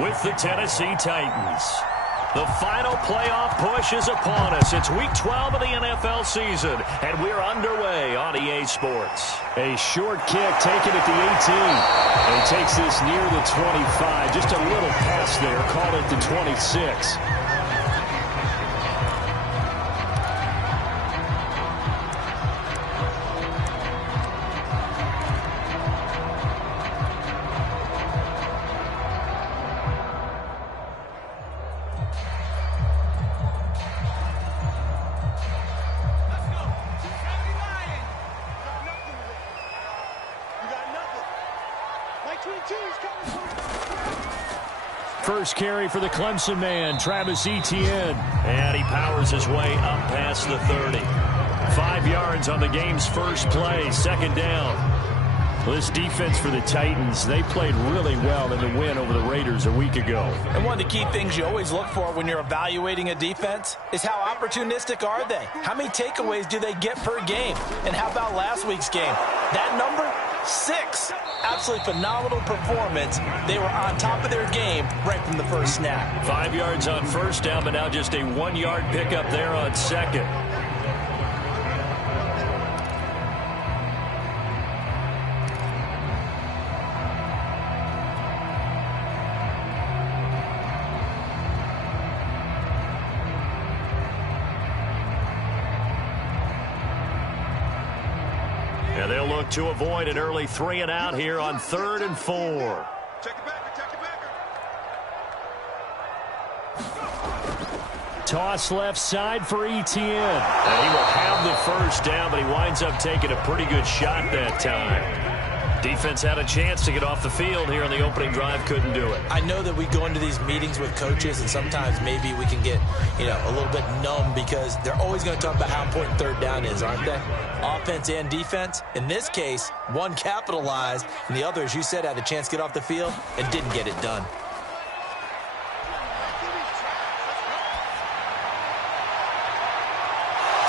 with the Tennessee Titans. The final playoff push is upon us. It's Week 12 of the NFL season, and we're underway on EA Sports. A short kick taken at the 18. And he takes this near the 25. Just a little pass there. Called it the 26. First carry for the Clemson man, Travis Etienne. And he powers his way up past the 30. 5 yards on the game's first play, second down. Well, this defense for the Titans, they played really well in the win over the Raiders a week ago. And one of the key things you always look for when you're evaluating a defense is how opportunistic are they? How many takeaways do they get per game? And how about last week's game? That number? 6. Absolutely phenomenal performance. They were on top of their game right from the first snap. 5 yards on first down, but now just a 1 yard pickup there on second. And they'll look to avoid an early 3 and out here on 3rd and 4. Check it back, check it back. Toss left side for Etienne. And he will have the first down, but he winds up taking a pretty good shot that time. Defense had a chance to get off the field here on the opening drive, couldn't do it. I know that we go into these meetings with coaches, and sometimes maybe we can get, a little bit numb because they're always going to talk about how important third down is, aren't they? Offense and defense. In this case, one capitalized, and the other, as you said, had a chance to get off the field and didn't get it done.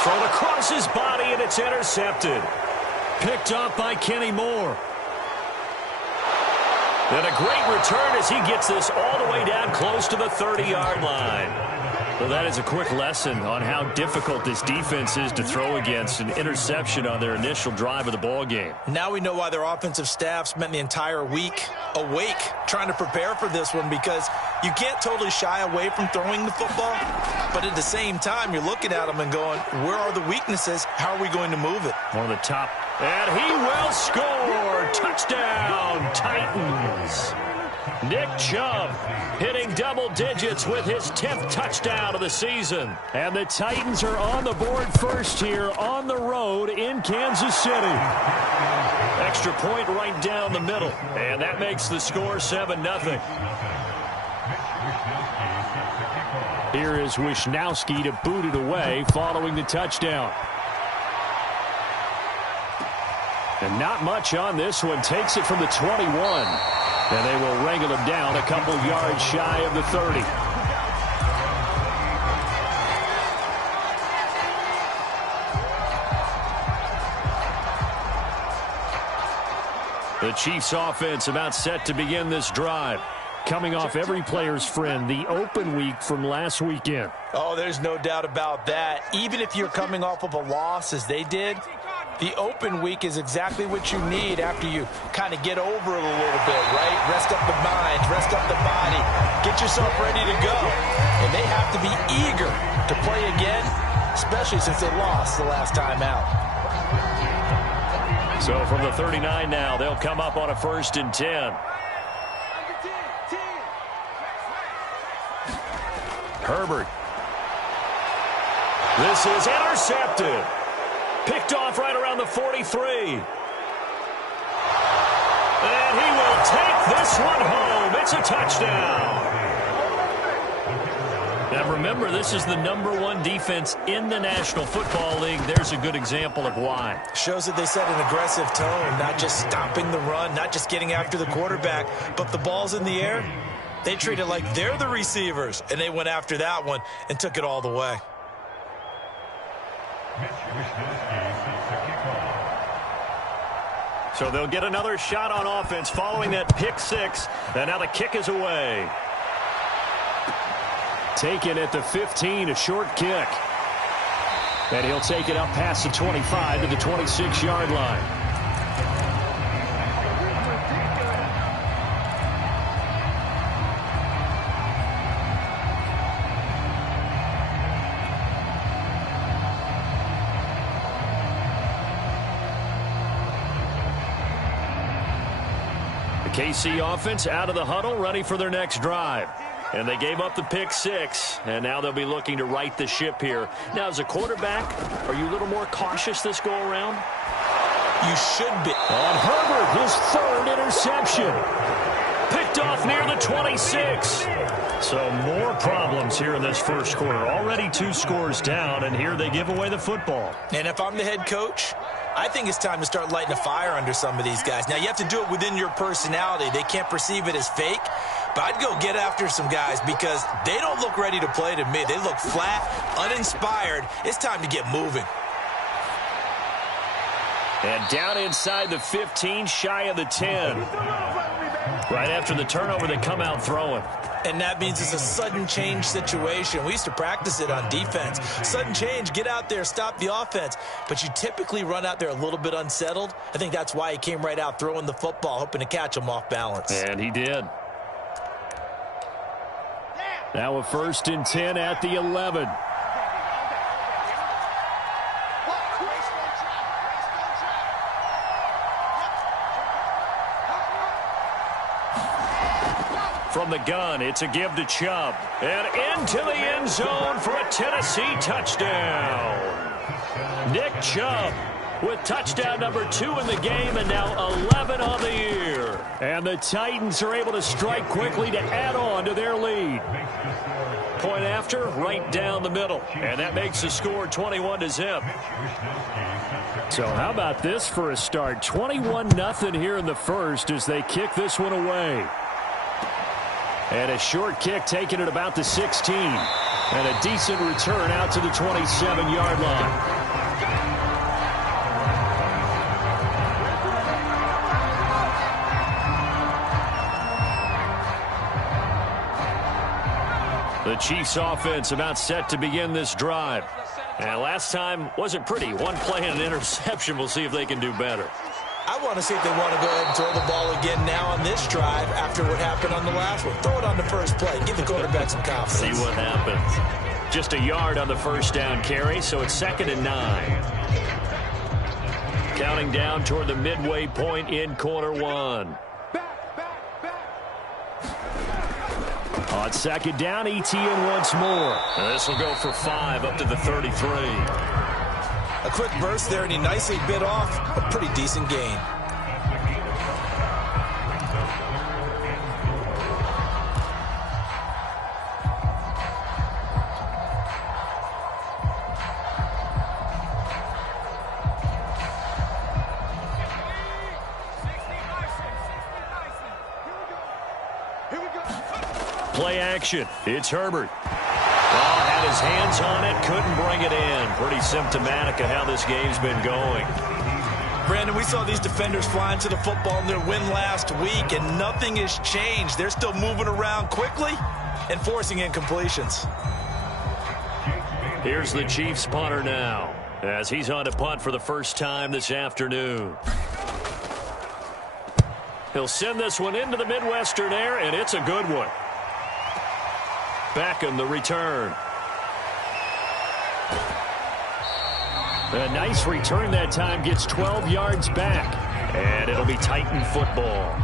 Thrown across his body, and it's intercepted. Picked off by Kenny Moore. And a great return as he gets this all the way down close to the 30-yard line. Well, that is a quick lesson on how difficult this defense is to throw against. An interception on their initial drive of the ball game. Now we know why their offensive staff spent the entire week awake trying to prepare for this one, because you can't totally shy away from throwing the football, but at the same time, you're looking at them and going, where are the weaknesses? How are we going to move it? One of the top. And he will score. Touchdown, Titans. Nick Chubb hitting double digits with his 10th touchdown of the season. And the Titans are on the board first here on the road in Kansas City. Extra point right down the middle. And that makes the score 7-0. Here is Wisnowski to boot it away following the touchdown. And not much on this one. Takes it from the 21. And they will wrangle him down a couple yards shy of the 30. The Chiefs offense about set to begin this drive. Coming off every player's friend, the open week from last weekend. Oh, there's no doubt about that. Even if you're coming off of a loss as they did, the open week is exactly what you need after you kind of get over it a little bit, right? Rest up the mind, rest up the body, get yourself ready to go. And they have to be eager to play again, especially since they lost the last time out. So from the 39 now, they'll come up on a 1st and 10. Herbert. This is intercepted. Picked off right around the 43. And he will take this one home. It's a touchdown. Now remember, this is the #1 defense in the National Football League. There's a good example of why. Shows that they set an aggressive tone, not just stopping the run, not just getting after the quarterback, but the ball's in the air. They treat it like they're the receivers, and they went after that one and took it all the way. So they'll get another shot on offense following that pick 6. And now the kick is away. Taken at the 15, a short kick. And he'll take it up past the 25 to the 26-yard line. KC offense out of the huddle, ready for their next drive. And they gave up the pick 6, and now they'll be looking to right the ship here. Now, as a quarterback, are you a little more cautious this go-around? You should be. And Herbert, his 3rd interception. Picked off near the 26. So more problems here in this first quarter. Already 2 scores down, and here they give away the football. And if I'm the head coach, I think it's time to start lighting a fire under some of these guys. Now, you have to do it within your personality. They can't perceive it as fake. But I'd go get after some guys because they don't look ready to play to me. They look flat, uninspired. It's time to get moving. And down inside the 15, shy of the 10. Right after the turnover, they come out throwing. And that means it's a sudden change situation. We used to practice it on defense. Sudden change, get out there, stop the offense. But you typically run out there a little bit unsettled. I think that's why he came right out throwing the football, hoping to catch him off balance. And he did. Now a 1st and 10 at the 11. From the gun, it's a give to Chubb. And into the end zone for a Tennessee touchdown. Nick Chubb with touchdown number 2 in the game and now 11 on the year. And the Titans are able to strike quickly to add on to their lead. Point after, right down the middle. And that makes the score 21-0. So how about this for a start? 21-0 here in the first as they kick this one away. And a short kick taken at about the 16. And a decent return out to the 27-yard line. The Chiefs offense about set to begin this drive. And last time wasn't pretty. One play and an interception. We'll see if they can do better. I want to see if they want to go ahead and throw the ball again now on this drive after what happened on the last one. Throw it on the first play. Give the quarterback some confidence. See what happens. Just a yard on the first down carry, so it's 2nd and 9. Counting down toward the midway point in quarter 1. On 2nd down, ETN once more. And this will go for 5 up to the 33. A quick burst there, and he nicely bit off a pretty decent gain. Play action. It's Herbert. Had his hands on it, couldn't bring it in. Pretty symptomatic of how this game's been going. Brandon, we saw these defenders flying to the football in their win last week, and nothing has changed. They're still moving around quickly and forcing incompletions. Here's the Chiefs punter now, as he's on to punt for the first time this afternoon. He'll send this one into the Midwestern air, and it's a good one. Beckham the return. A nice return that time, gets 12 yards back. And it'll be Titan football.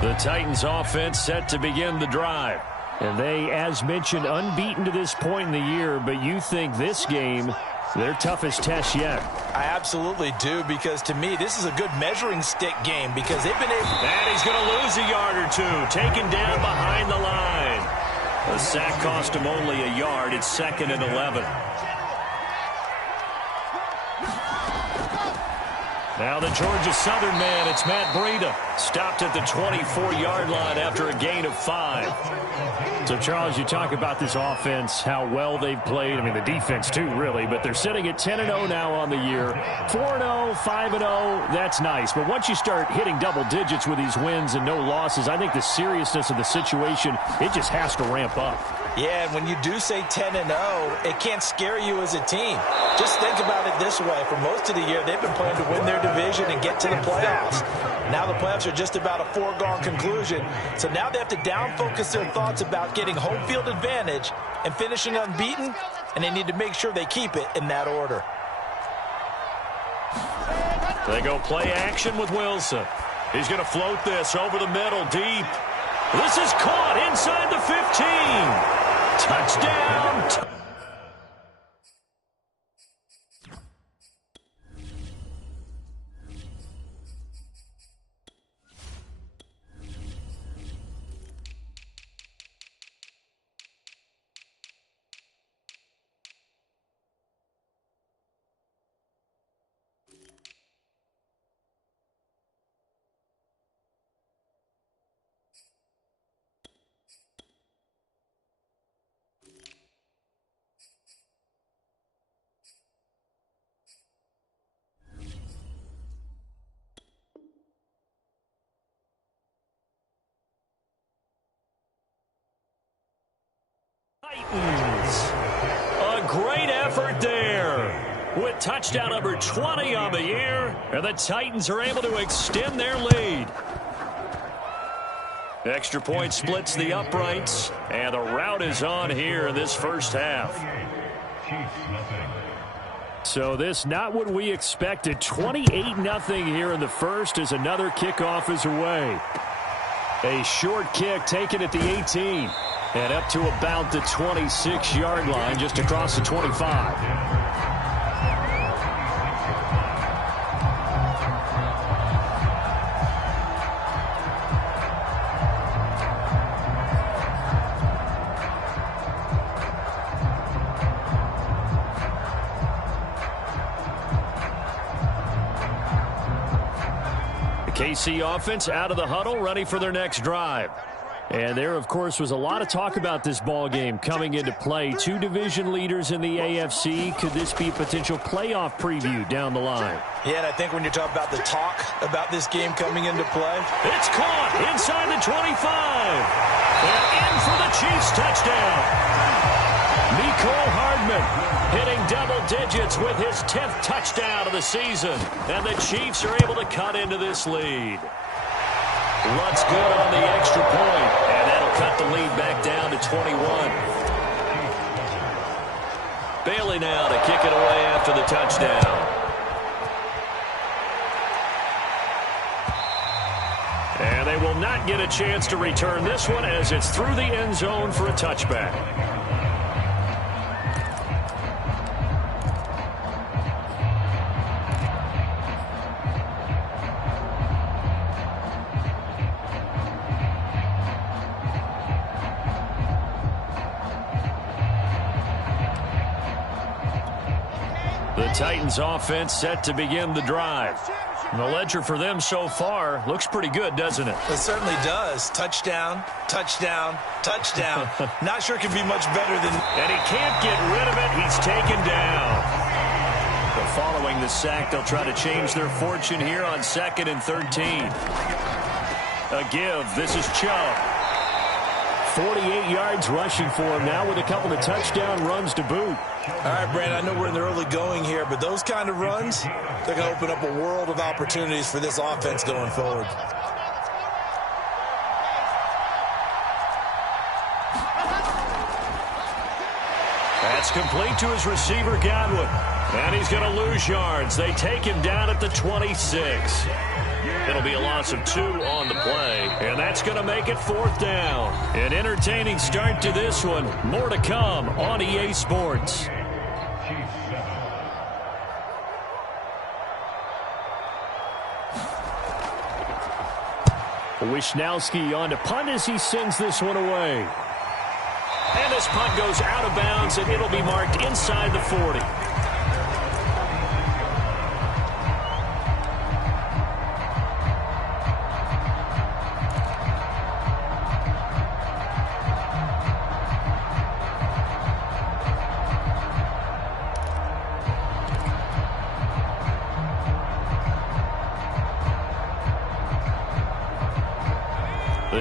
The Titans offense set to begin the drive. And they, as mentioned, unbeaten to this point in the year, but you think this game, their toughest test yet. I absolutely do, because to me, this is a good measuring stick game because they've been able... And he's going to lose a yard or two, taken down behind the line. The sack cost him only a yard. It's 2nd and 11. Now the Georgia Southern man, it's Matt Breida. Stopped at the 24-yard line after a gain of 5. So, Charles, you talk about this offense, how well they've played. I mean, the defense, too, really. But they're sitting at 10-0 now on the year. 4-0, 5-0, that's nice. But once you start hitting double digits with these wins and no losses, I think the seriousness of the situation, it just has to ramp up. Yeah, and when you do say 10-0, it can't scare you as a team. Just think about it this way. For most of the year, they've been playing to win their division and get to the playoffs. Now the playoffs are just about a foregone conclusion. So now they have to down-focus their thoughts about getting home field advantage and finishing unbeaten, and they need to make sure they keep it in that order. They go play action with Wilson. He's going to float this over the middle deep. This is caught inside the 15. Touchdown. Titans. A great effort there with touchdown number 20 on the year, and the Titans are able to extend their lead. Extra point splits the uprights, and the rout is on here in this first half. So this not what we expected. 28-0 here in the first as another kickoff is away. A short kick taken at the 18. And up to about the 26-yard line, just across the 25. The KC offense out of the huddle, ready for their next drive. And there, of course, was a lot of talk about this ball game coming into play. Two division leaders in the AFC. Could this be a potential playoff preview down the line? Yeah, and I think when you're talking about the talk about this game coming into play. It's caught inside the 25. And in for the Chiefs touchdown. Mecole Hardman hitting double digits with his 10th touchdown of the season. And the Chiefs are able to cut into this lead. Lutt's good on the extra point, and that'll cut the lead back down to 21. Bailey now to kick it away after the touchdown. And they will not get a chance to return this one as it's through the end zone for a touchback. The Titans offense set to begin the drive. And the ledger for them so far looks pretty good, doesn't it? It certainly does. Touchdown, touchdown, touchdown. Not sure it could be much better than... And he can't get rid of it. He's taken down. But following the sack, they'll try to change their fortune here on 2nd and 13. A give. This is Chubb. 48 yards rushing for him now with a couple of touchdown runs to boot. All right, Brandon, I know we're in the early going here, but those kind of runs, they're going to open up a world of opportunities for this offense going forward. That's complete to his receiver, Godwin. And he's going to lose yards. They take him down at the 26. It'll be a loss of 2 on the play, and that's going to make it 4th down. An entertaining start to this one. More to come on EA Sports. Wisnowski on to punt as he sends this one away. And this punt goes out of bounds, and it'll be marked inside the 40.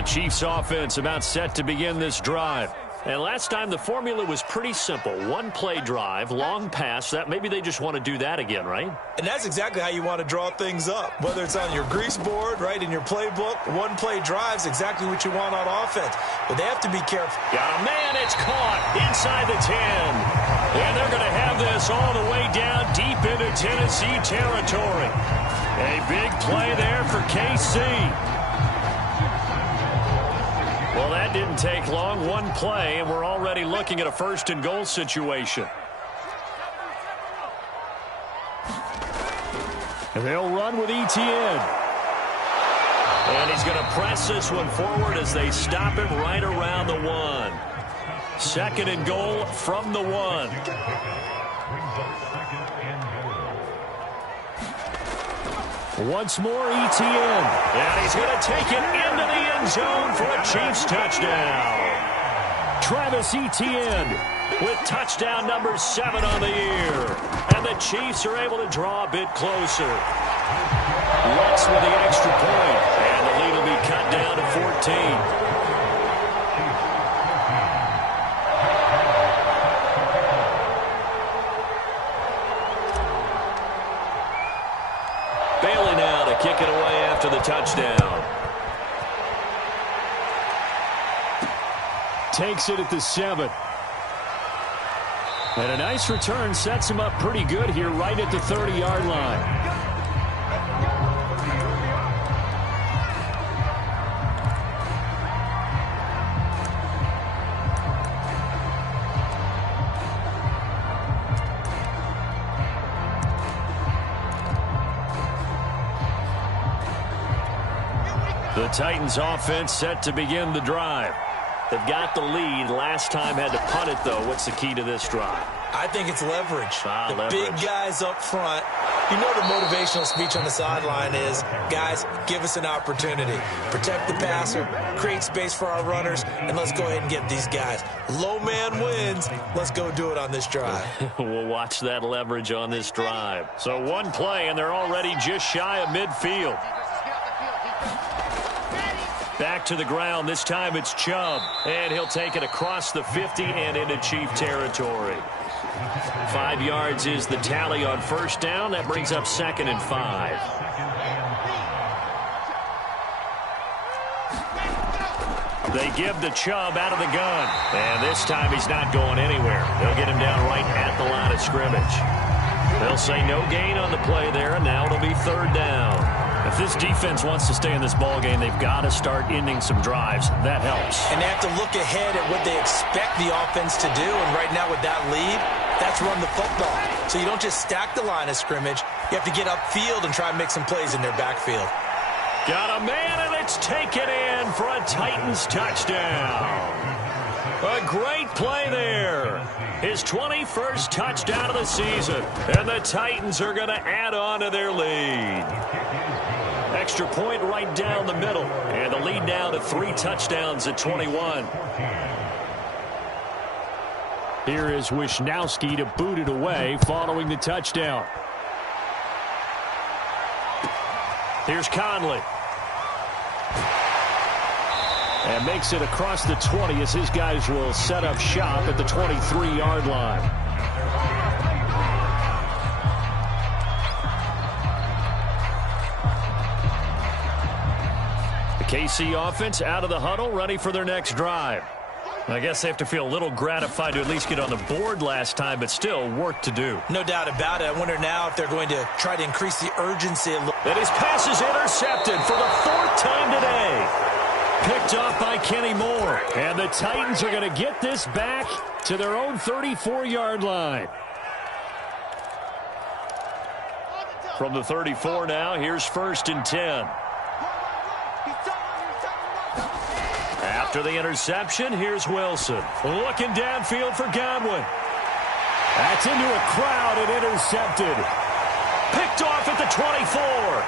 Chiefs offense about set to begin this drive. And last time the formula was pretty simple. One play drive, long pass. That maybe they just want to do that again, right? And that's exactly how you want to draw things up. Whether it's on your grease board, right, in your playbook, one play drive is exactly what you want on offense. But they have to be careful. Got a man, it's caught inside the 10. And they're going to have this all the way down deep into Tennessee territory. A big play there for KC. Well, that didn't take long. One play, and we're already looking at a first-and-goal situation. And they'll run with Etienne. And he's going to press this one forward as they stop him right around the 1. Second and goal from the 1. Once more, Etienne. And he's going to take it into the end zone for a Chiefs touchdown. Travis Etienne with touchdown number 7 on the year. And the Chiefs are able to draw a bit closer. Lutz with the extra point. And the lead will be cut down to 14. Bailey now to kick it away after the touchdown. Takes it at the 7. And a nice return sets him up pretty good here right at the 30-yard line. The Titans offense set to begin the drive. They've got the lead. Last time had to punt it, though. What's the key to this drive? I think it's leverage. Leverage. Big guys up front. You know the motivational speech on the sideline is, guys, give us an opportunity. Protect the passer, create space for our runners, and let's go ahead and get these guys. Low man wins. Let's go do it on this drive. We'll watch that leverage on this drive. So one play, and they're already just shy of midfield. Back to the ground. This time it's Chubb. And he'll take it across the 50 and into Chief territory. 5 yards is the tally on first down. That brings up 2nd and 5. They give the Chubb out of the gun. And this time he's not going anywhere. They'll get him down right at the line of scrimmage. They'll say no gain on the play there, and now it'll be 3rd down. If this defense wants to stay in this ballgame, they've got to start ending some drives. That helps. And they have to look ahead at what they expect the offense to do. And right now with that lead, that's run the football. So you don't just stack the line of scrimmage. You have to get upfield and try and make some plays in their backfield. Got a man, and it's taken in for a Titans touchdown. A great play there. His 21st touchdown of the season. And the Titans are going to add on to their lead. Extra point right down the middle. And the lead now to 3 touchdowns at 21. Here is Wisnowski to boot it away following the touchdown. Here's Conley. And makes it across the 20 as his guys will set up shop at the 23-yard line. The KC offense out of the huddle, ready for their next drive. I guess they have to feel a little gratified to at least get on the board last time, but still work to do. No doubt about it. I wonder now if they're going to try to increase the urgency a little. And his pass is intercepted for the 4th time today. Picked off by Kenny Moore. And the Titans are going to get this back to their own 34-yard line. From the 34 now, here's 1st and 10. After the interception, here's Wilson. Looking downfield for Godwin. That's into a crowd and intercepted. Picked off at the 24.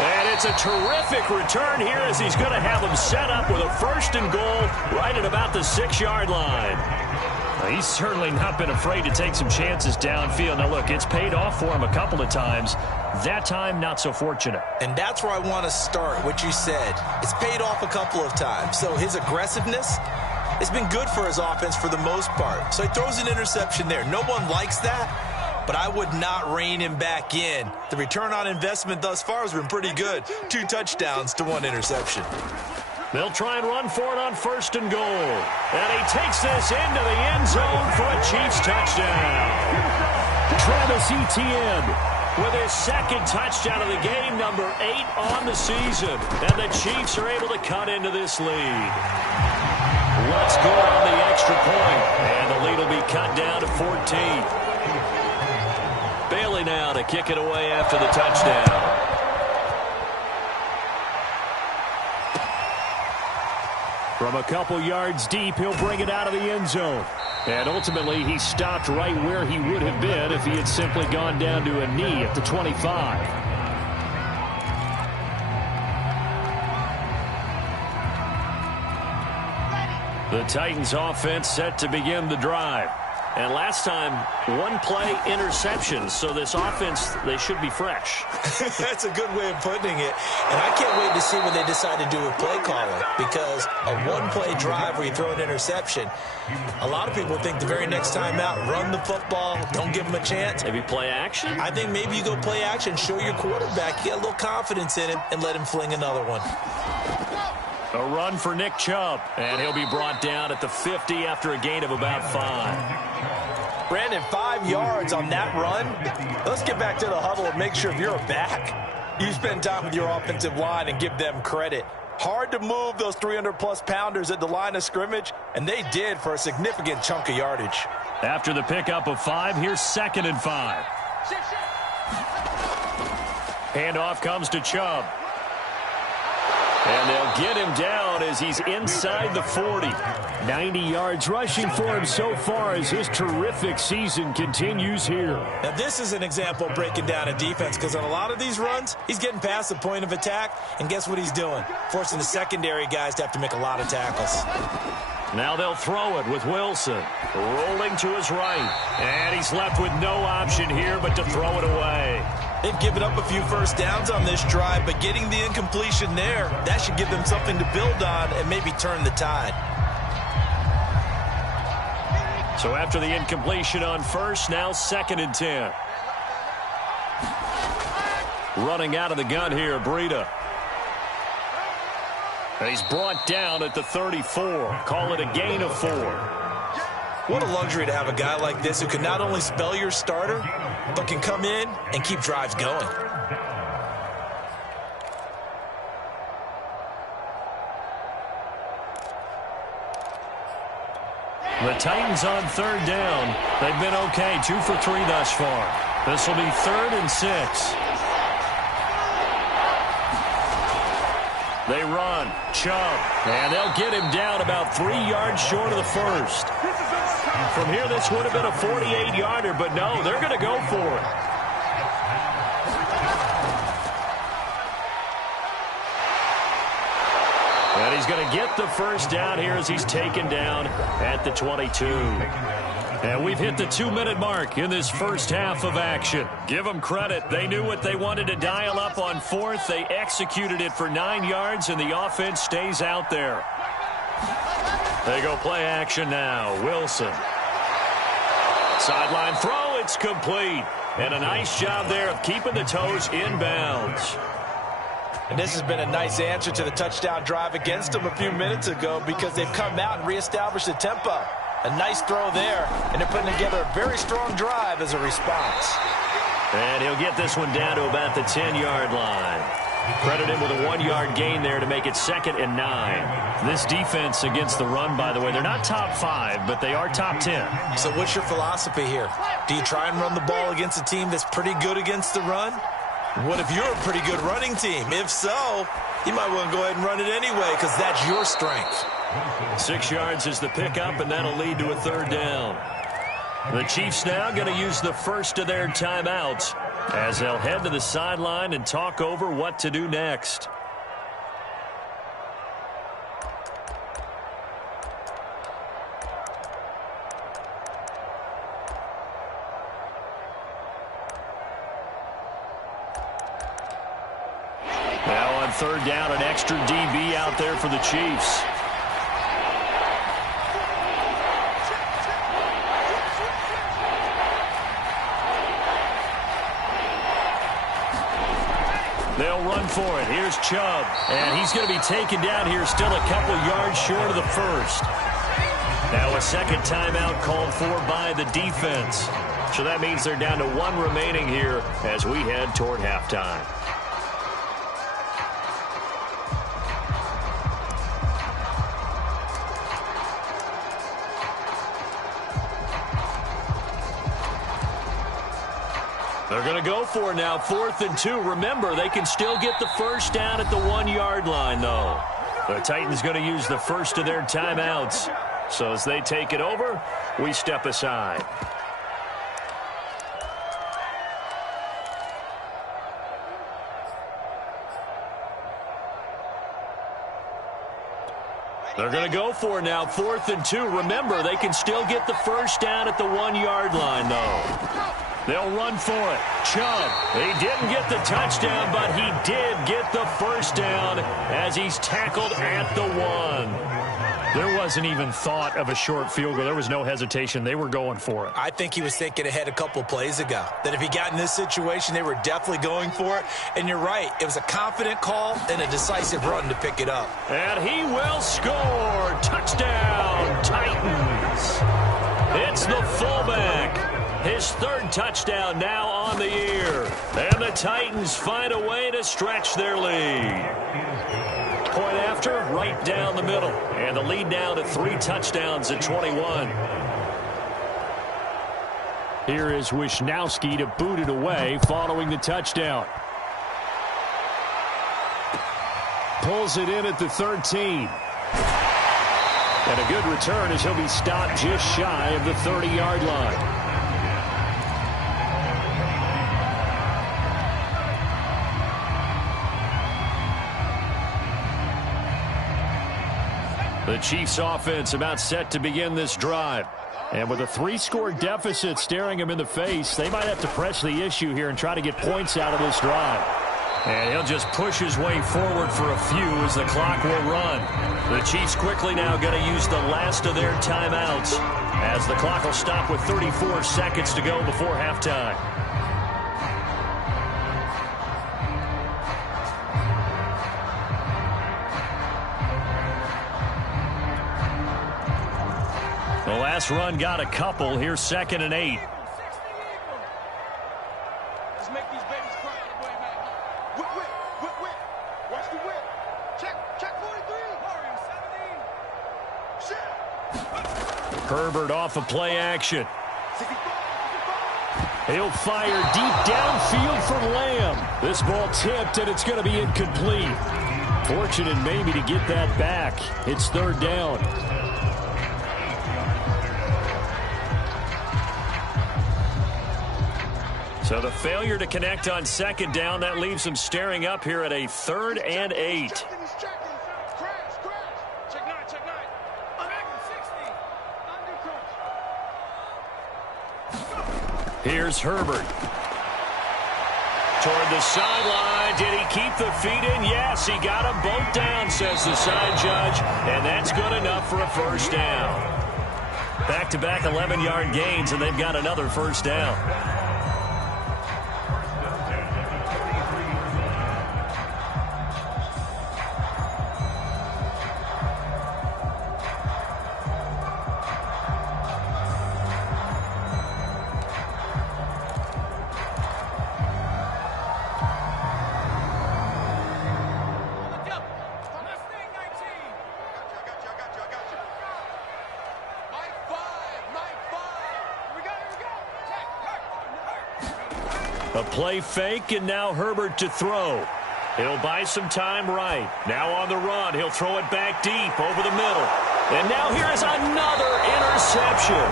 And it's a terrific return here as he's going to have them set up with a 1st and goal right at about the 6-yard line. He's certainly not been afraid to take some chances downfield. Now, look, it's paid off for him a couple of times. That time, not so fortunate. And that's where I want to start, what you said. It's paid off a couple of times. So his aggressiveness has been good for his offense for the most part. So he throws an interception there. No one likes that, but I would not rein him back in. The return on investment thus far has been pretty good. 2 touchdowns to 1 interception. They'll try and run for it on 1st and goal. And he takes this into the end zone for a Chiefs touchdown. Travis Etienne with his 2nd touchdown of the game, number 8 on the season. And the Chiefs are able to cut into this lead. Let's go on the extra point. And the lead will be cut down to 14. Bailey now to kick it away after the touchdown. From a couple yards deep, he'll bring it out of the end zone. And ultimately, he stopped right where he would have been if he had simply gone down to a knee at the 25. The Titans offense set to begin the drive. And last time, 1-play interception. So this offense, they should be fresh. That's a good way of putting it. And I can't wait to see what they decide to do with play calling. Because a 1-play drive where you throw an interception, a lot of people think the very next time out, run the football, don't give them a chance. Maybe play action? I think maybe you go play action, show your quarterback, get a little confidence in him, and let him fling another one. A run for Nick Chubb, and he'll be brought down at the 50 after a gain of about 5. Brandon, 5 yards on that run. Let's get back to the huddle and make sure if you're back, you spend time with your offensive line and give them credit. Hard to move those 300-plus pounders at the line of scrimmage, and they did for a significant chunk of yardage. After the pickup of 5, here's 2nd and 5. Handoff comes to Chubb. And they'll get him down as he's inside the 40. 90 yards rushing for him so far as his terrific season continues here. Now, this is an example of breaking down a defense because on a lot of these runs, he's getting past the point of attack, and guess what he's doing? Forcing the secondary guys to have to make a lot of tackles. Now they'll throw it with Wilson. Rolling to his right. And he's left with no option here but to throw it away. They've given up a few first downs on this drive, but getting the incompletion there, that should give them something to build on and maybe turn the tide. So after the incompletion on 1st, now 2nd and 10. Running out of the gun here, Breida. And he's brought down at the 34. Call it a gain of 4. What a luxury to have a guy like this who can not only spell your starter, but can come in and keep drives going. The Titans on 3rd down. They've been okay, 2 for 3 thus far. This will be 3rd and 6. They run. Chubb. And they'll get him down about 3 yards short of the 1st. From here, this would have been a 48-yarder, but no, they're going to go for it. And he's going to get the 1st down here as he's taken down at the 22. And we've hit the 2-minute mark in this first half of action. Give them credit. They knew what they wanted to dial up on 4th. They executed it for 9 yards, and the offense stays out there. They go play action now. Wilson. Sideline throw. It's complete. And a nice job there of keeping the toes inbounds. And this has been a nice answer to the touchdown drive against them a few minutes ago because they've come out and reestablished the tempo. A nice throw there, and they're putting together a very strong drive as a response. And he'll get this one down to about the 10-yard line. Credit him with a 1-yard gain there to make it 2nd and 9. This defense against the run, by the way, they're not top 5, but they are top 10. So what's your philosophy here? Do you try and run the ball against a team that's pretty good against the run? What if you're a pretty good running team? If so, you might want to go ahead and run it anyway because that's your strength. 6 yards is the pickup, and that'll lead to a 3rd down. The Chiefs now going to use the first of their timeouts as they'll head to the sideline and talk over what to do next. on third down, an extra DB out there for the Chiefs. They'll run for it. Here's Chubb. And he's going to be taken down here, still a couple yards short of the first. Now a second timeout called for by the defense. So that means they're down to one remaining here as we head toward halftime. They're going to go for it now, 4th and 2. Remember, they can still get the first down at the 1-yard line, though. The Titans going to use the first of their timeouts. So as they take it over, we step aside. They're going to go for it now, 4th and 2. Remember, they can still get the first down at the 1-yard line, though. They'll run for it. Chubb, he didn't get the touchdown, but he did get the first down as he's tackled at the 1. There wasn't even thought of a short field goal. There was no hesitation. They were going for it. I think he was thinking ahead a couple plays ago, that if he got in this situation, they were definitely going for it. And you're right, it was a confident call and a decisive run to pick it up. And he will score. Touchdown, Titans. It's the fullback. His third touchdown now on the year. And the Titans find a way to stretch their lead. Point after, right down the middle. And the lead now to 3 touchdowns at 21. Here is Wisnowski to boot it away following the touchdown. Pulls it in at the 13. And a good return as he'll be stopped just shy of the 30-yard line. The Chiefs offense about set to begin this drive. And with a 3-score deficit staring him in the face, they might have to press the issue here and try to get points out of this drive. And he'll just push his way forward for a few as the clock will run. The Chiefs quickly now going to use the last of their timeouts as the clock will stop with 34 seconds to go before halftime. The last run got a couple. Here's 2nd and 8. Let's make these babies cry. Boy, man. Whip, whip, whip, whip. Watch the whip. Check 43. Shit. Herbert off of play action. He'll fire deep downfield from Lamb. This ball tipped, and it's going to be incomplete. Fortunate maybe to get that back. It's 3rd down. So the failure to connect on 2nd down, that leaves them staring up here at a 3rd and 8. Crash. Check 9. Under 60. Here's Herbert. Toward the sideline. Did he keep the feet in? Yes, he got them both down, says the side judge. And that's good enough for a first down. Back-to-back 11-yard gains, and they've got another first down. A play fake, and now Herbert to throw. He'll buy some time right. Now on the run, he'll throw it back deep over the middle. And now here is another interception.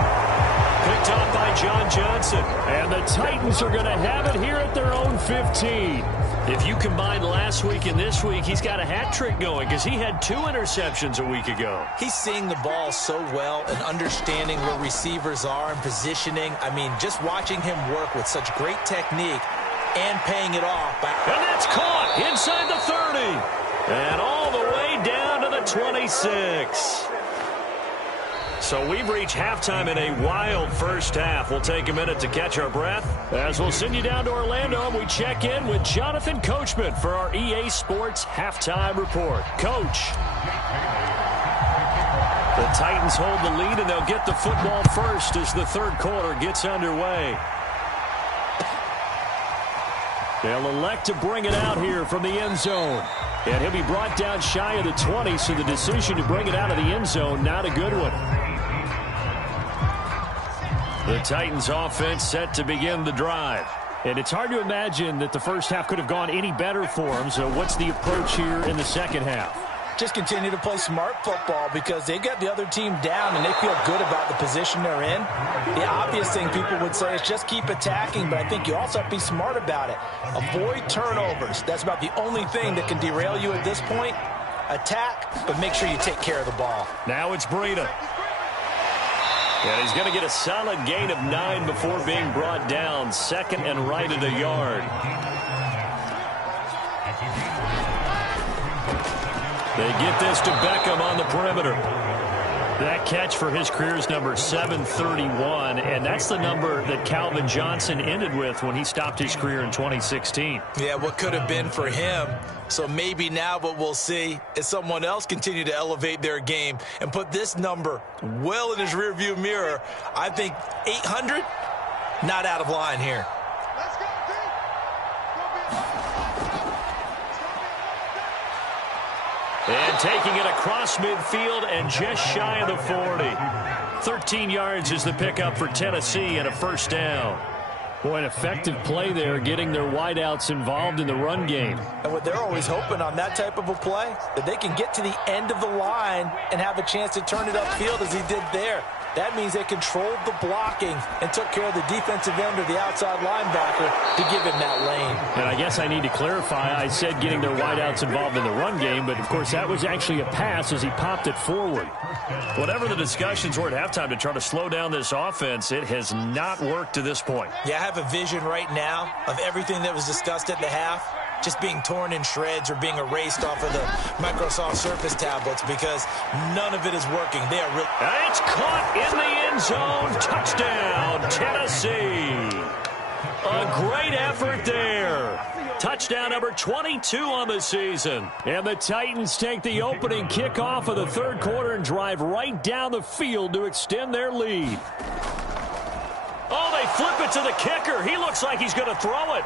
Picked up by John Johnson. And the Titans are going to have it here at their own 15. If you combine last week and this week, he's got a hat trick going because he had 2 interceptions a week ago. He's seeing the ball so well and understanding where receivers are and positioning. I mean, just watching him work with such great technique and paying it off. And that's caught inside the 30. And all the way down to the 26. So we've reached halftime in a wild first half. We'll take a minute to catch our breath as we'll send you down to Orlando and we check in with Jonathan Coachman for our EA Sports Halftime Report. Coach. The Titans hold the lead and they'll get the football first as the third quarter gets underway. They'll elect to bring it out here from the end zone. And he'll be brought down shy of the 20, so the decision to bring it out of the end zone, not a good one. The Titans offense set to begin the drive. And it's hard to imagine that the first half could have gone any better for them. So what's the approach here in the second half? Just continue to play smart football because they got the other team down and they feel good about the position they're in. The obvious thing people would say is just keep attacking, but I think you also have to be smart about it. Avoid turnovers. That's about the only thing that can derail you at this point. Attack, but make sure you take care of the ball. Now it's Breida. And he's going to get a solid gain of 9 before being brought down. Second and right at a yard. They get this to Beckham on the perimeter. That catch for his career is number 731, and that's the number that Calvin Johnson ended with when he stopped his career in 2016. Yeah, what could have been for him. So maybe now what we'll see is someone else continue to elevate their game and put this number well in his rearview mirror. I think 800, not out of line here. And taking it across midfield and just shy of the 40. 13 yards is the pickup for Tennessee and a first down. Boy, an effective play there, getting their wideouts involved in the run game. And what they're always hoping on that type of a play, that they can get to the end of the line and have a chance to turn it upfield as he did there. That means they controlled the blocking and took care of the defensive end or the outside linebacker to give him that lane. And I guess I need to clarify, I said getting their wideouts involved in the run game, but of course that was actually a pass as he popped it forward. Whatever the discussions were at halftime to try to slow down this offense, it has not worked to this point. Yeah, I have a vision right now of everything that was discussed at the half just being torn in shreds or being erased off of the Microsoft Surface tablets because none of it is working. They are really... It's caught in the end zone. Touchdown, Tennessee. A great effort there. Touchdown number 22 on the season. And the Titans take the opening kickoff of the third quarter and drive right down the field to extend their lead. Oh, they flip it to the kicker. He looks like he's going to throw it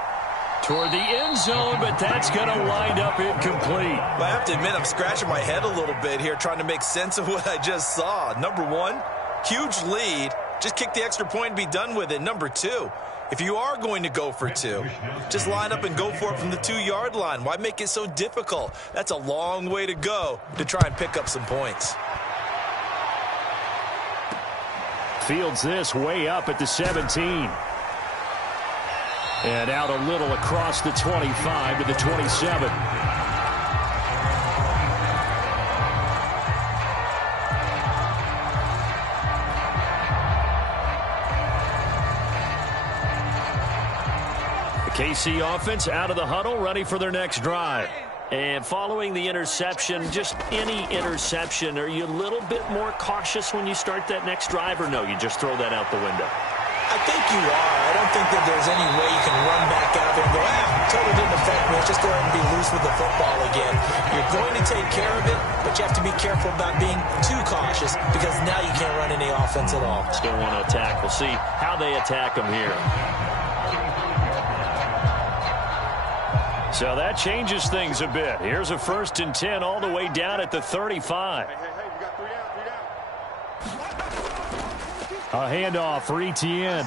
toward the end zone, but that's going to wind up incomplete. I have to admit, I'm scratching my head a little bit here trying to make sense of what I just saw. Number one, huge lead. Just kick the extra point and be done with it. Number two, if you are going to go for two, just line up and go for it from the 2-yard line. Why make it so difficult? That's a long way to go to try and pick up some points. Fields this way up at the 17. And out a little across the 25 to the 27. The KC offense out of the huddle, ready for their next drive. And following the interception, just any interception, are you a little bit more cautious when you start that next drive, or no, you just throw that out the window? I think you are. I don't think that there's any way you can run back out there and go, totally didn't affect me. Let's just go ahead and be loose with the football again. You're going to take care of it, but you have to be careful about being too cautious because now you can't run any offense at all. Still want to attack. We'll see how they attack them here. So that changes things a bit. Here's a 1st and 10 all the way down at the 35. A handoff for Etienne.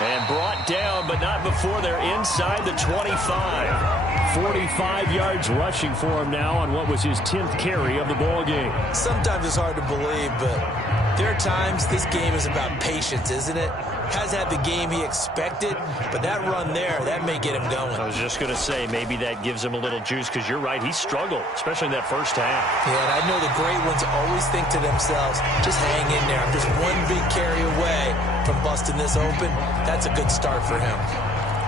And brought down, but not before they're inside the 25. 45 yards rushing for him now on what was his 10th carry of the ball game. Sometimes it's hard to believe, but there are times this game is about patience, isn't it? Has had the game he expected, but that run there, that may get him going. I was just going to say, maybe that gives him a little juice, because you're right, he struggled, especially in that first half. Yeah, and I know the great ones always think to themselves, just hang in there. I'm just one big carry away from busting this open. That's a good start for him.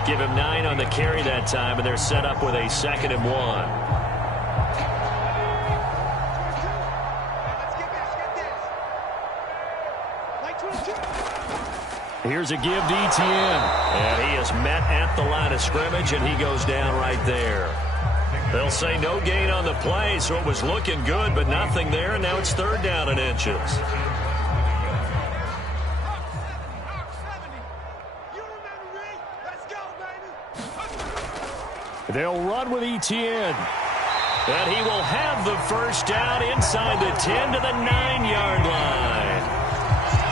Give him 9 on the carry that time, and they're set up with a 2nd and 1. Here's a give to Etienne. And he is met at the line of scrimmage, and he goes down right there. They'll say no gain on the play, so it was looking good, but nothing there, and now it's 3rd down and inches. They'll run with Etienne. And he will have the 1st down inside the 10 to the 9-yard line.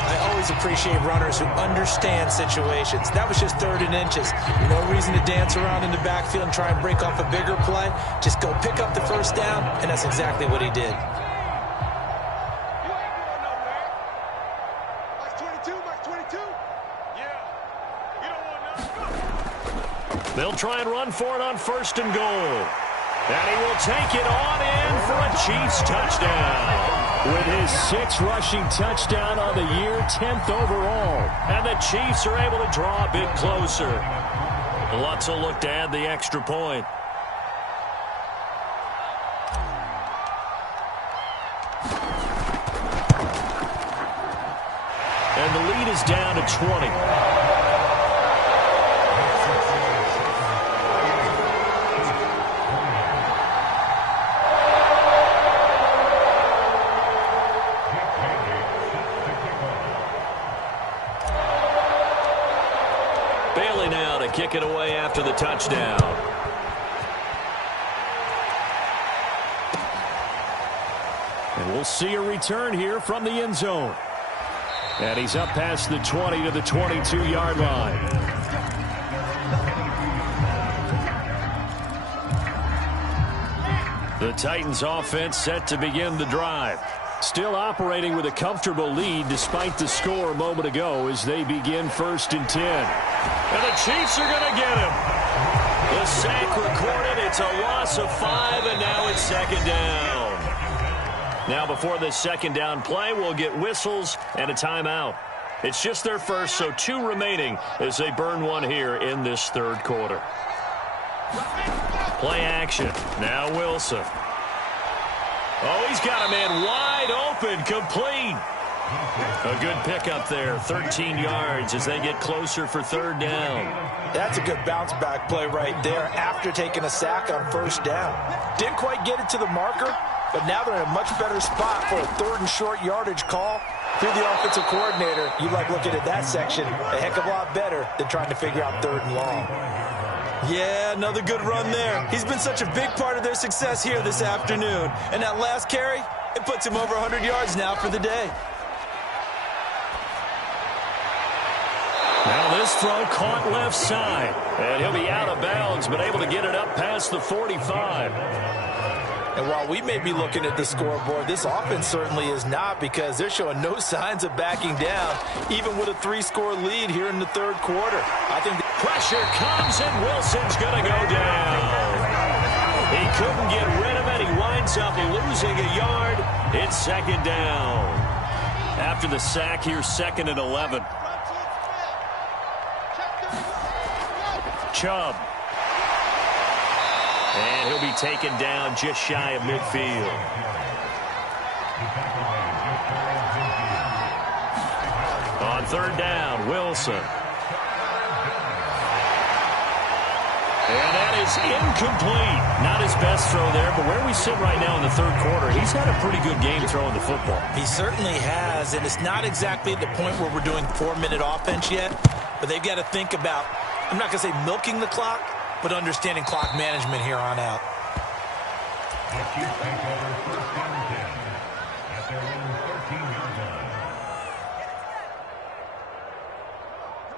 I always appreciate runners who understand situations. That was just 3rd and inches. No reason to dance around in the backfield and try and break off a bigger play. Just go pick up the 1st down, and that's exactly what he did. They'll try and run for it on 1st and goal. And he will take it on in for a Chiefs touchdown. With his 6th rushing touchdown on the year, 10th overall. And the Chiefs are able to draw a bit closer. Lutz will look to add the extra point. And the lead is down to 20. Bailey now to kick it away after the touchdown. And we'll see a return here from the end zone. And he's up past the 20 to the 22-yard line. The Titans offense set to begin the drive. Still operating with a comfortable lead despite the score a moment ago as they begin 1st and 10. And the Chiefs are going to get him. The sack recorded. It's a loss of 5, and now it's 2nd down. Now before this 2nd down play, we'll get whistles and a timeout. It's just their first, so 2 remaining as they burn one here in this 3rd quarter. Play action. Now Wilson. Oh, he's got a man wide open, complete. A good pickup there, 13 yards as they get closer for 3rd down. That's a good bounce-back play right there after taking a sack on 1st down. Didn't quite get it to the marker, but now they're in a much better spot for a 3rd and short yardage call. Through the offensive coordinator, you like looking at that section a heck of a lot better than trying to figure out 3rd and long. Yeah, another good run there. He's been such a big part of their success here this afternoon. And that last carry, it puts him over 100 yards now for the day. Now this throw caught left side. And he'll be out of bounds, but able to get it up past the 45. And while we may be looking at the scoreboard, this offense certainly is not, because they're showing no signs of backing down, even with a 3-score lead here in the 3rd quarter. I think the pressure comes, and Wilson's going to go down. He couldn't get rid of it. He winds up losing a yard. It's 2nd down. After the sack, here's 2nd and 11. Chubb. And he'll be taken down just shy of midfield. On 3rd down, Wilson. And that is incomplete. Not his best throw there, but where we sit right now in the 3rd quarter, he's had a pretty good game throwing the football. He certainly has, and it's not exactly at the point where we're doing 4-minute offense yet, but they've got to think about, I'm not going to say milking the clock, but understanding clock management here on out.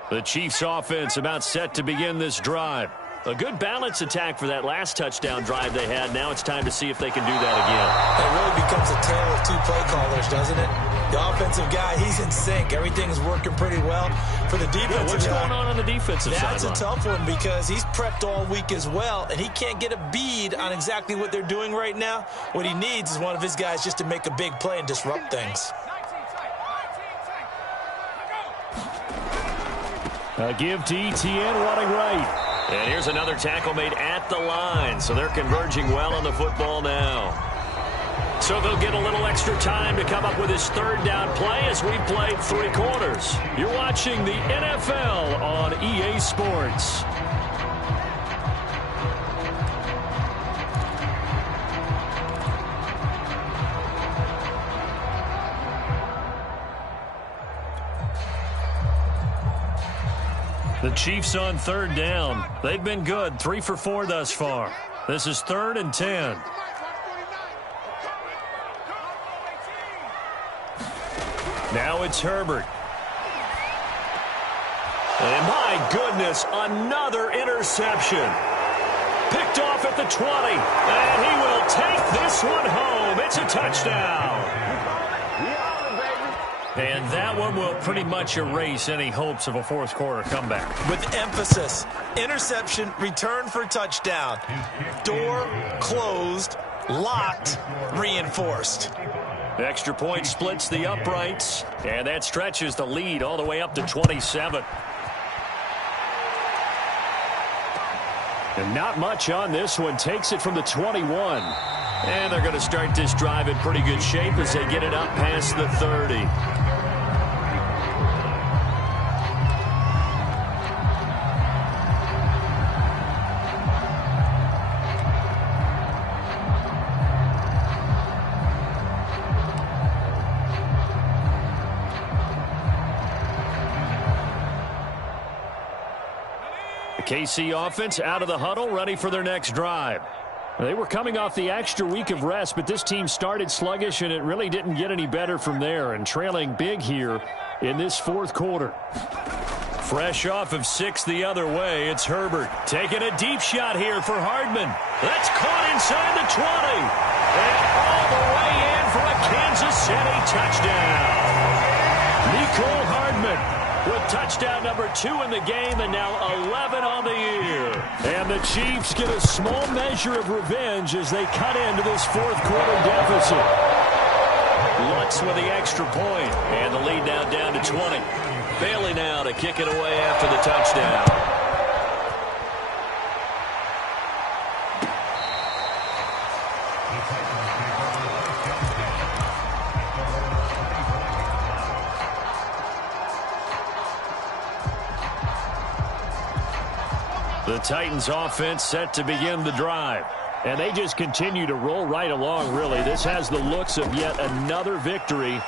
The Chiefs offense about set to begin this drive. A good balance attack for that last touchdown drive they had. Now it's time to see if they can do that again. It really becomes a tale of 2 play callers, doesn't it? The offensive guy, he's in sync. Everything's working pretty well. For the defensive guy, what's going on the defensive side? That's a tough one, because he's prepped all week as well, and he can't get a bead on exactly what they're doing right now. What he needs is one of his guys just to make a big play and disrupt things. A give to Etienne running right. And here's another tackle made at the line, so they're converging well on the football now. So they'll get a little extra time to come up with his third down play as we played 3 quarters. You're watching the NFL on EA Sports. The Chiefs on third down. They've been good, 3 for 4 thus far. This is 3rd and 10. Now it's Herbert. And my goodness, another interception. Picked off at the 20. And he will take this one home. It's a touchdown. And that one will pretty much erase any hopes of a fourth quarter comeback. With emphasis, interception, return for touchdown. Door closed, locked, reinforced. Extra point splits the uprights, and that stretches the lead all the way up to 27. And not much on this one. Takes it from the 21. And they're going to start this drive in pretty good shape as they get it up past the 30. KC offense out of the huddle, ready for their next drive. They were coming off the extra week of rest, but this team started sluggish, and it really didn't get any better from there, and trailing big here in this fourth quarter. Fresh off of 6 the other way, it's Herbert taking a deep shot here for Hardman. That's caught inside the 20. And all the way in for a Kansas City touchdown. Mecole Hardman with touchdown number 2 in the game, and now 11 on the year. And the Chiefs get a small measure of revenge as they cut into this fourth quarter deficit. Lutz with the extra point, and the lead now down to 20. Bailey now to kick it away after the touchdown. The Titans offense set to begin the drive. And they just continue to roll right along, really. This has the looks of yet another victory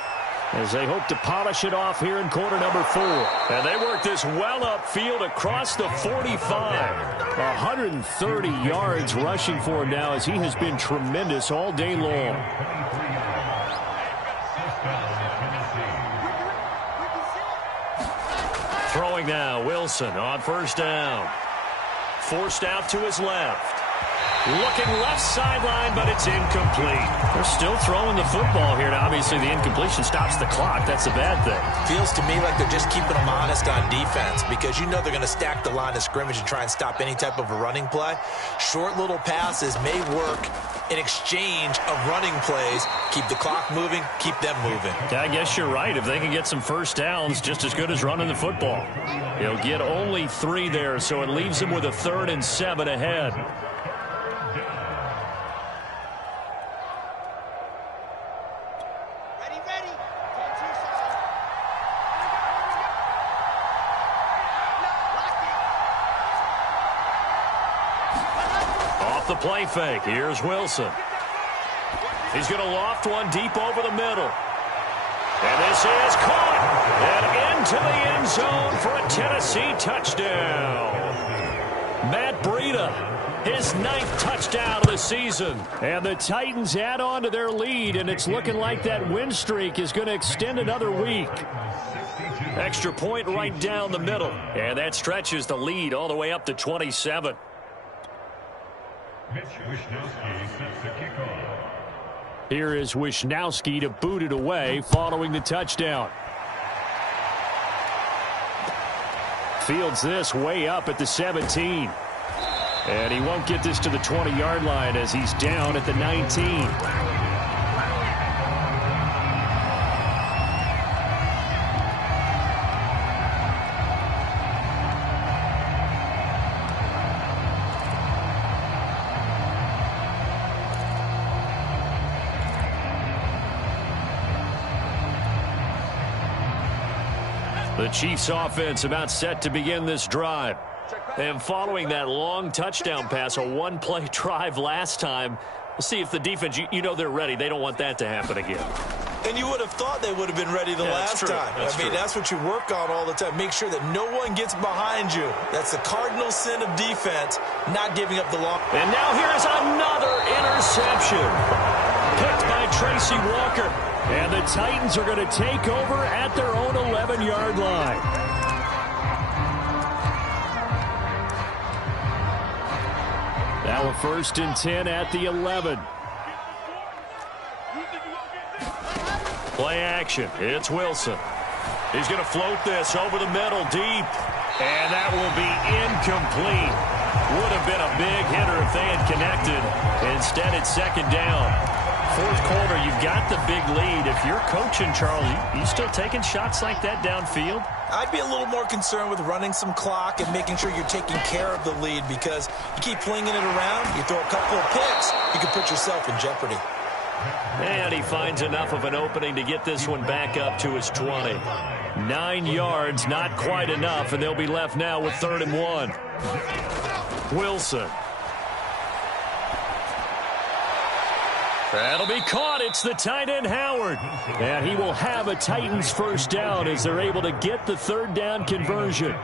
as they hope to polish it off here in quarter number 4. And they work this well upfield across the 45. 130 yards rushing for him now as he has been tremendous all day long. Throwing now, Wilson on first down. Forced out to his left. Looking left sideline, but it's incomplete. They're still throwing the football here. Now, obviously, the incompletion stops the clock. That's a bad thing. Feels to me like they're just keeping them honest on defense because you know they're going to stack the line of scrimmage and try and stop any type of a running play. Short little passes may work in exchange of running plays. Keep the clock moving, keep them moving. I guess you're right. If they can get some first downs, just as good as running the football. He'll get only 3 there, so it leaves him with a 3rd and 7 ahead. The play fake. Here's Wilson. He's going to loft one deep over the middle. And this is caught. And into the end zone for a Tennessee touchdown. Matt Breida, his 9th touchdown of the season. And the Titans add on to their lead, and it's looking like that win streak is going to extend another week. Extra point right down the middle. And that stretches the lead all the way up to 27. Here is Wishnowsky to boot it away following the touchdown. Fields this way up at the 17. And he won't get this to the 20-yard line as he's down at the 19. The Chiefs offense about set to begin this drive. And following that long touchdown pass, a one-play drive last time, we'll see if the defense, you know they're ready. They don't want that to happen again. And you would have thought they would have been ready the last time. That's what you work on all the time. Make sure that no one gets behind you. That's the cardinal sin of defense, not giving up the long. And now here's another interception. Picked by Tracy Walker. And the Titans are going to take over at their own 11-yard line. Now a 1st and 10 at the 11. Play action. It's Wilson. He's going to float this over the middle deep. And that will be incomplete. Would have been a big hitter if they had connected. Instead, it's 2nd down. 4th quarter, you've got the big lead. If you're coaching, Charles, you still taking shots like that downfield? I'd be a little more concerned with running some clock and making sure you're taking care of the lead, because you keep flinging it around, you throw a couple of picks, you can put yourself in jeopardy. And he finds enough of an opening to get this one back up to his 20. 9 yards, not quite enough, and they'll be left now with 3rd and 1. Wilson. That'll be caught. It's the tight end, Howard. And he will have a Titans 1st down as they're able to get the 3rd down conversion.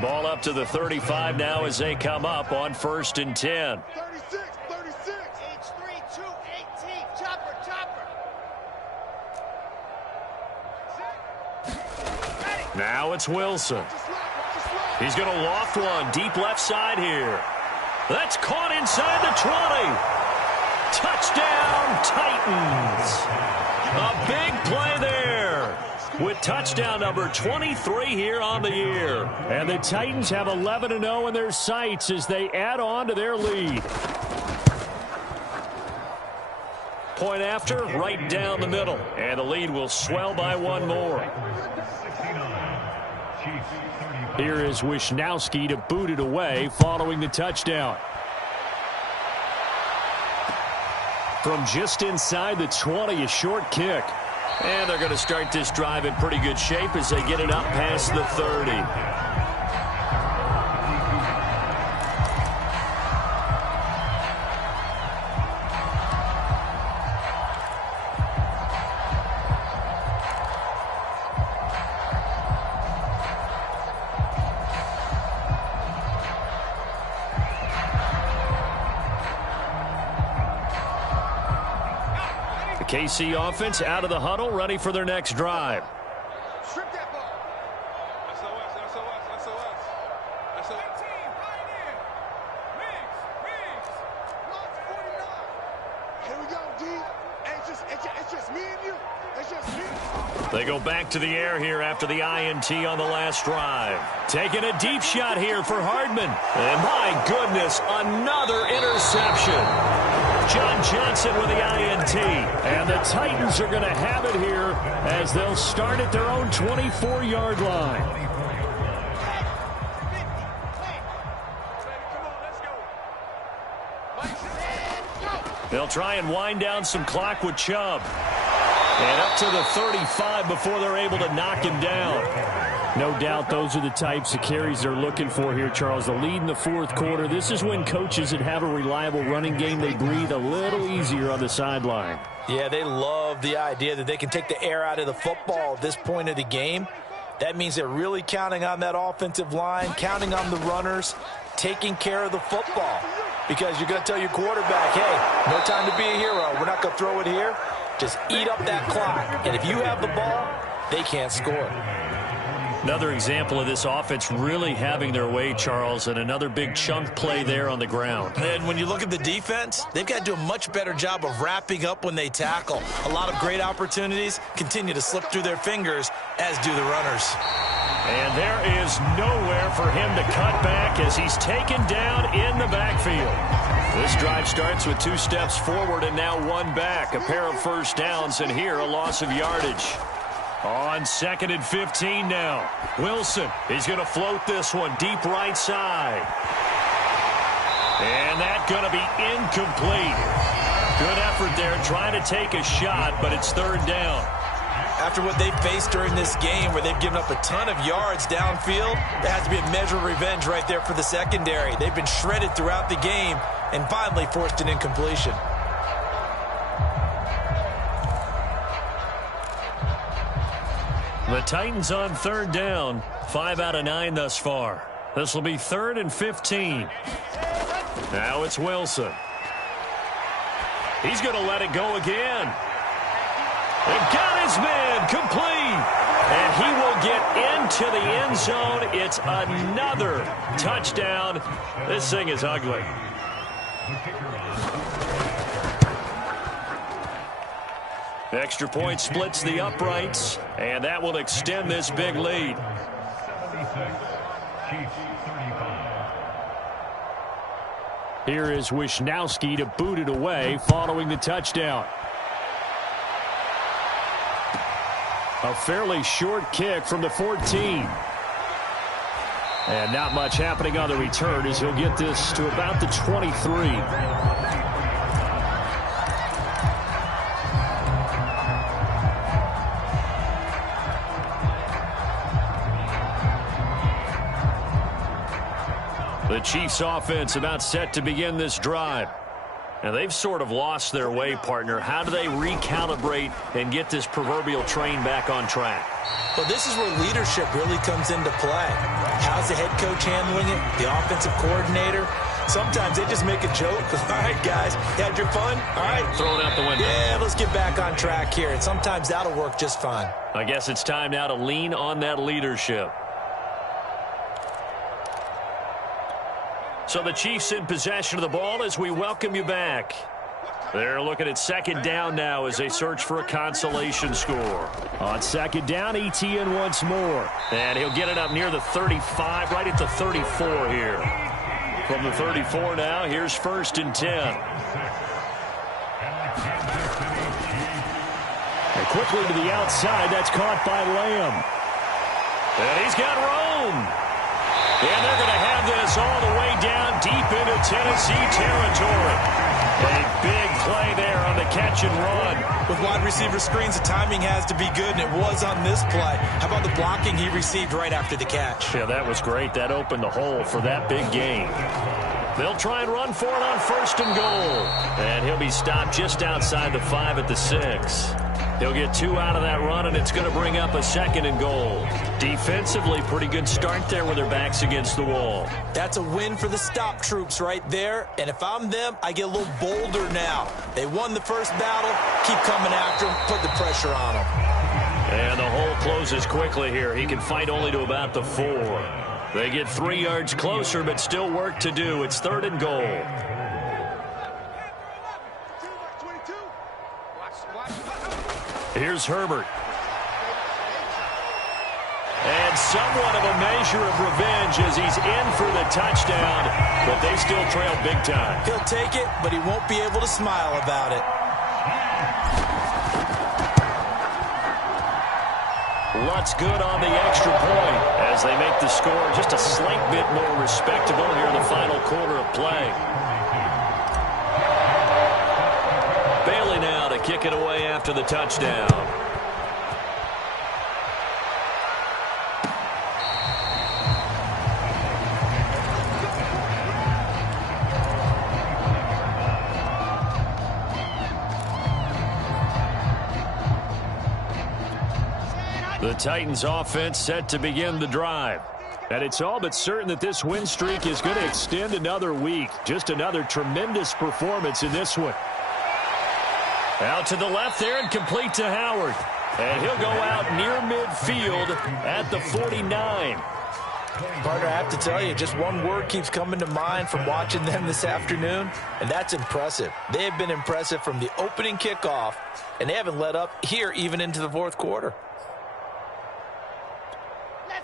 Ball up to the 35 now as they come up on 1st and 10. 36, 36. H3, 2, 18. Chopper, chopper. Now it's Wilson. He's going to loft one deep left side here. That's caught inside the 20. Touchdown, Titans. A big play there with touchdown number 23 here on the year. And the Titans have 11-0 in their sights as they add on to their lead. Point after, right down the middle. And the lead will swell by 1 more. Here is Wisnowski to boot it away following the touchdown. From just inside the 20, a short kick. And they're going to start this drive in pretty good shape as they get it up past the 30. KC offense out of the huddle, ready for their next drive. Strip that ball. SOS, SOS, SOS. SOS. Here we go, D. It's just me and you. It's just me. They go back to the air here after the INT on the last drive. Taking a deep shot here for Hardman. And my goodness, another interception. John Johnson with the INT. And the Titans are going to have it here as they'll start at their own 24-yard line. They'll try and wind down some clock with Chubb. And up to the 35 before they're able to knock him down. No doubt those are the types of carries they're looking for here, Charles. The lead in the 4th quarter. This is when coaches that have a reliable running game, they breathe a little easier on the sideline. Yeah, they love the idea that they can take the air out of the football at this point of the game. That means they're really counting on that offensive line, counting on the runners, taking care of the football. Because you're going to tell your quarterback, hey, no time to be a hero. We're not going to throw it here. Just eat up that clock. And if you have the ball, they can't score. Another example of this offense really having their way, Charles, and another big chunk play there on the ground. And when you look at the defense, they've got to do a much better job of wrapping up when they tackle. A lot of great opportunities continue to slip through their fingers, as do the runners. And there is nowhere for him to cut back as he's taken down in the backfield. This drive starts with 2 steps forward and now 1 back. A pair of first downs, and here a loss of yardage. On 2nd and 15 now. Wilson, he's going to float this one deep right side. And that's going to be incomplete. Good effort there trying to take a shot, but it's 3rd down. After what they faced during this game where they've given up a ton of yards downfield, there has to be a measure of revenge right there for the secondary. They've been shredded throughout the game and finally forced an incompletion. The Titans on 3rd down, 5 out of 9 thus far. This will be 3rd and 15. Now it's Wilson. He's going to let it go again. They got his man complete. And he will get into the end zone. It's another touchdown. This thing is ugly. Extra point splits the uprights, and that will extend this big lead. Here is Wisnowski to boot it away following the touchdown. A fairly short kick from the 14. And not much happening on the return as he'll get this to about the 23. The Chiefs offense about set to begin this drive. And they've sort of lost their way, partner. How do they recalibrate and get this proverbial train back on track? Well, this is where leadership really comes into play. How's the head coach handling it? The offensive coordinator? Sometimes they just make a joke. All right, guys, you had your fun? All right. Throw it out the window. Yeah, let's get back on track here. And sometimes that'll work just fine. I guess it's time now to lean on that leadership. So the Chiefs in possession of the ball as we welcome you back. They're looking at 2nd down now as they search for a consolation score. On 2nd down, Etienne once more. And he'll get it up near the 35, right at the 34 here. From the 34 now, here's 1st and 10. And quickly to the outside, that's caught by Lamb. And he's got Rome. And they're going to have this all the way down deep into Tennessee territory. A big play there on the catch and run. With wide receiver screens, the timing has to be good, and it was on this play. How about the blocking he received right after the catch? Yeah, that was great. That opened the hole for that big gain. They'll try and run for it on 1st and goal. And he'll be stopped just outside the 5 at the 6. He'll get 2 out of that run, and it's going to bring up a 2nd and goal. Defensively, pretty good start there with their backs against the wall. That's a win for the stop troops right there. And if I'm them, I get a little bolder now. They won the first battle. Keep coming after them. Put the pressure on them. And the hole closes quickly here. He can fight only to about the 4. They get 3 yards closer, but still work to do. It's 3rd and goal. Here's Herbert. And somewhat of a measure of revenge as he's in for the touchdown, but they still trail big time. He'll take it, but he won't be able to smile about it. Lutz good on the extra point as they make the score just a slight bit more respectable here in the final quarter of play. Bailey now to kick it away after the touchdown. The Titans offense set to begin the drive. And it's all but certain that this win streak is going to extend another week. Just another tremendous performance in this one. Out to the left there and complete to Howard. And he'll go out near midfield at the 49. Partner, I have to tell you, just one word keeps coming to mind from watching them this afternoon, and that's impressive. They have been impressive from the opening kickoff, and they haven't let up here even into the 4th quarter.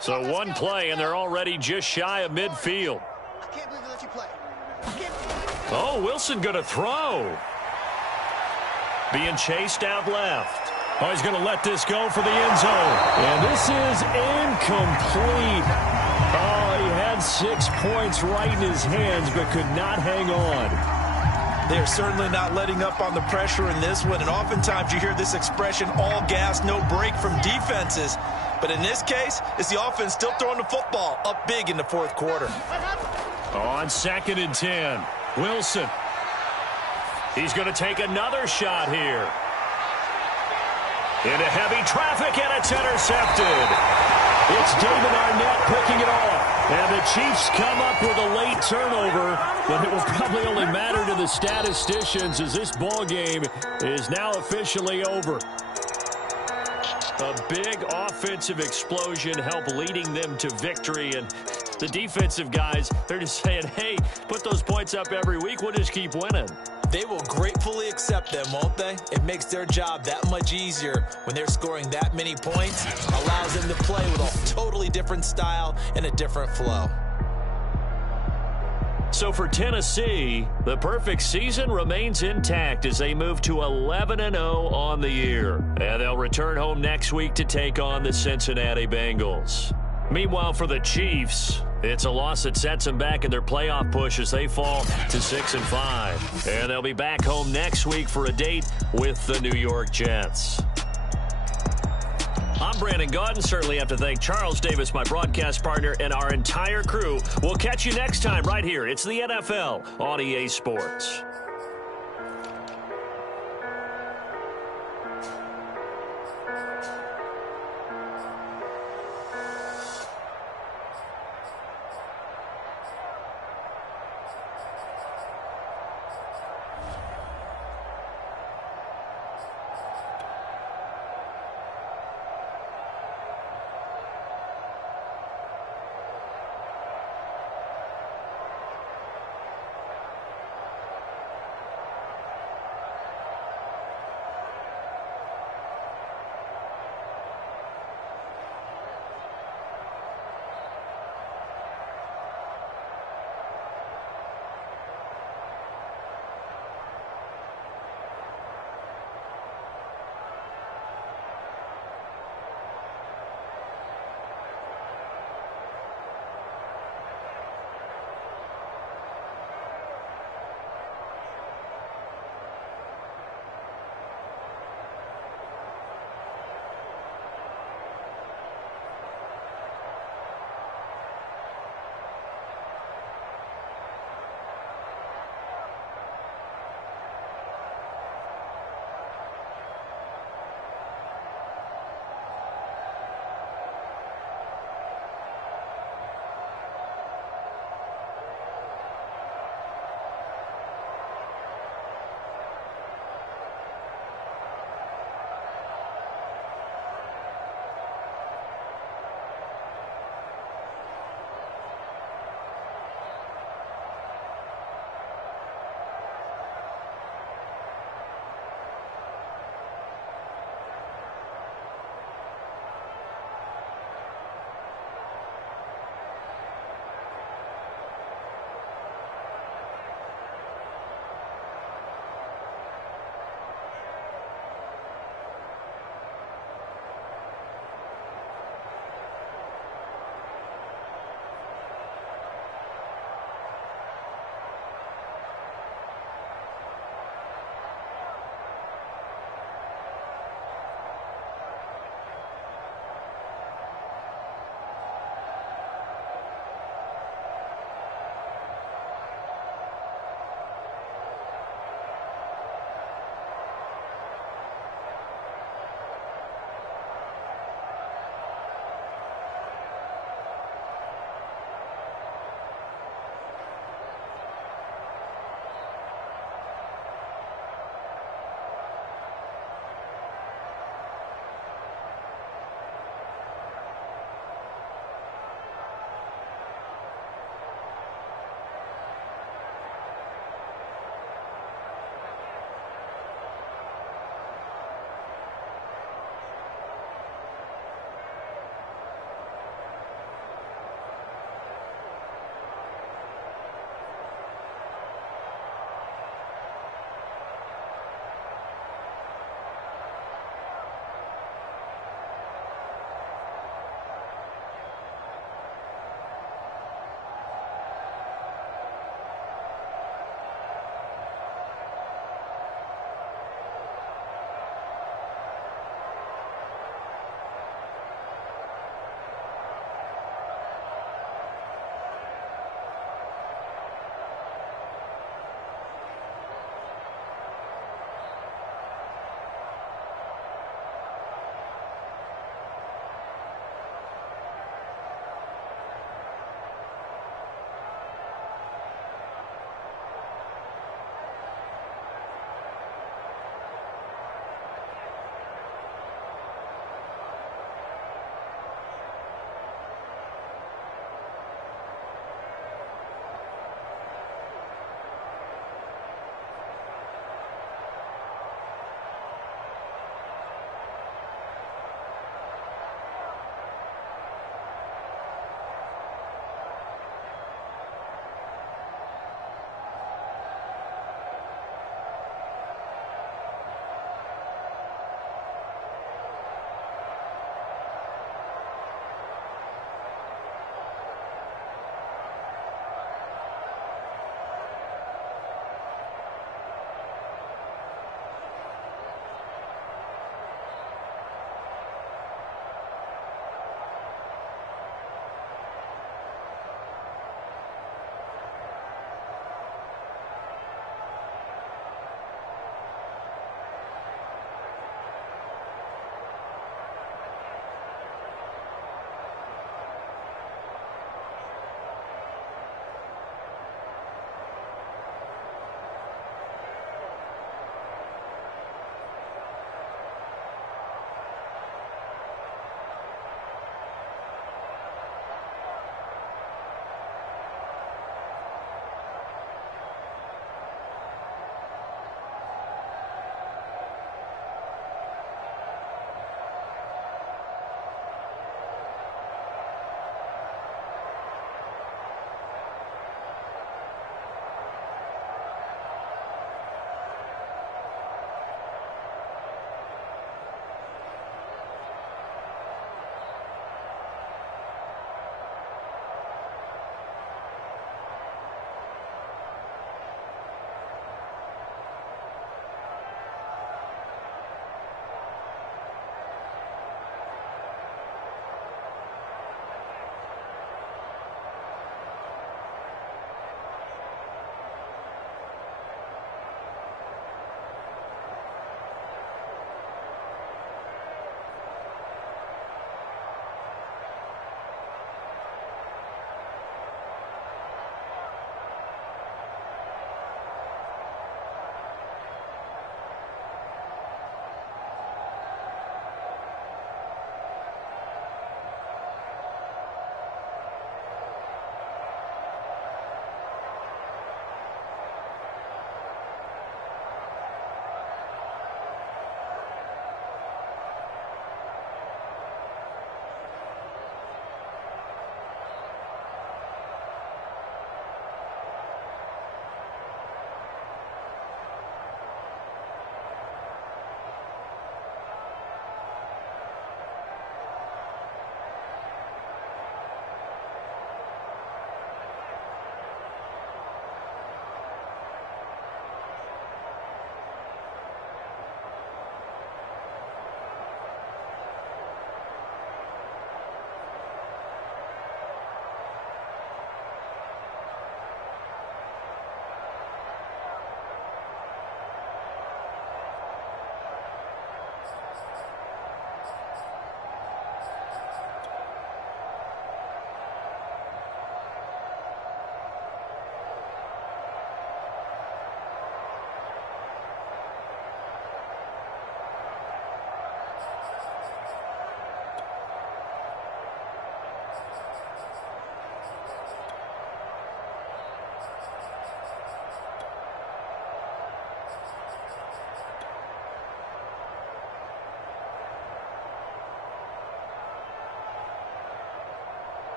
So one play, and they're already just shy of midfield. I can't believe they let you play. Oh, Wilson going to throw. Being chased out left. Oh, he's going to let this go for the end zone. And this is incomplete. Oh, he had 6 points right in his hands, but could not hang on. They're certainly not letting up on the pressure in this one, and oftentimes you hear this expression, all gas, no break from defenses. But in this case, it's the offense still throwing the football up big in the fourth quarter. On 2nd and 10, Wilson. He's going to take another shot here. Into heavy traffic, and it's intercepted. It's David Arnett picking it off. And the Chiefs come up with a late turnover, but it will probably only matter to the statisticians as this ball game is now officially over. A big offensive explosion helped leading them to victory, and the defensive guys, they're just saying, hey, put those points up every week, we'll just keep winning. They will gratefully accept them, won't they? It makes their job that much easier when they're scoring that many points. Allows them to play with a totally different style and a different flow. So for Tennessee, the perfect season remains intact as they move to 11-0 on the year. And they'll return home next week to take on the Cincinnati Bengals. Meanwhile, for the Chiefs, it's a loss that sets them back in their playoff push as they fall to 6-5. And they'll be back home next week for a date with the New York Jets. I'm Brandon Gaudin. Certainly have to thank Charles Davis, my broadcast partner, and our entire crew. We'll catch you next time right here. It's the NFL on EA Sports.